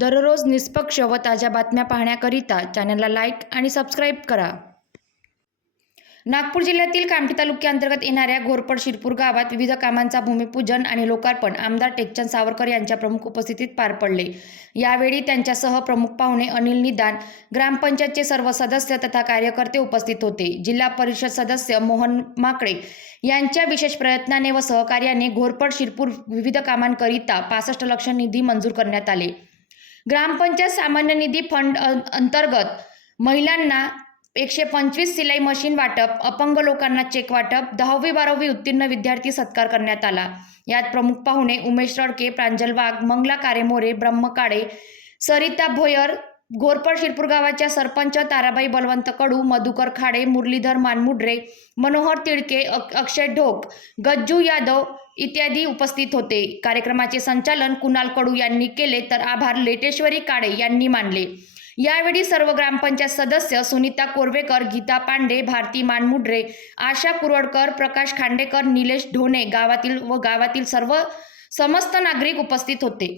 दररोज निष्पक्ष व ताज्या बातम्या पाहण्याकरिता चॅनलला लाईक आणि सबस्क्राईब करा. नागपूर जिल्ह्यातील कामठी तालुक्याअंतर्गत येणाऱ्या घोरपड शिरपूर गावात विविध कामांचा भूमिपूजन आणि लोकार्पण आमदार टेकचंद सावरकर यांच्या प्रमुख उपस्थितीत पार पडले. यावेळी त्यांच्यासह प्रमुख पाहुणे अनिल निदान ग्रामपंचायतचे सर्व सदस्य तथा कार्यकर्ते उपस्थित होते. जिल्हा परिषद सदस्य मोहन माकडे यांच्या विशेष प्रयत्नाने व सहकार्याने घोरपड शिरपूर विविध कामांकरिता पासष्ट लक्ष निधी मंजूर करण्यात आले. ग्रामपंचायत सामान्य निधी फंड अंतर्गत महिलांना एकशे पंचवीस सिलाई मशीन वाटप अपंग लोकांना चेक वाटप दहावी बारावी उत्तीर्ण विद्यार्थी सत्कार करण्यात आला. यात प्रमुख पाहुणे उमेश रडके प्रांजल वाघ मंगला कारेमोरे ब्रह्मकाळे सरिता भोयर घोरपड शिरपूर गावाच्या सरपंच ताराबाई बलवंत कडू मधुकर खाडे मुरलीधर मानमुड्रे मनोहर तिडके अक्षय ढोक गज्जू यादव इत्यादी उपस्थित होते. कार्यक्रमाचे संचालन कुणाल कडू यांनी केले तर आभार लेटेश्वरी काळे यांनी मानले. यावेळी सर्व ग्रामपंचायत सदस्य सुनीता कोरवेकर गीता पांडे भारती मानमुड्रे आशा कुरवडकर प्रकाश खांडेकर निलेश ढोणे गावातील व गावातील सर्व समस्त नागरिक उपस्थित होते.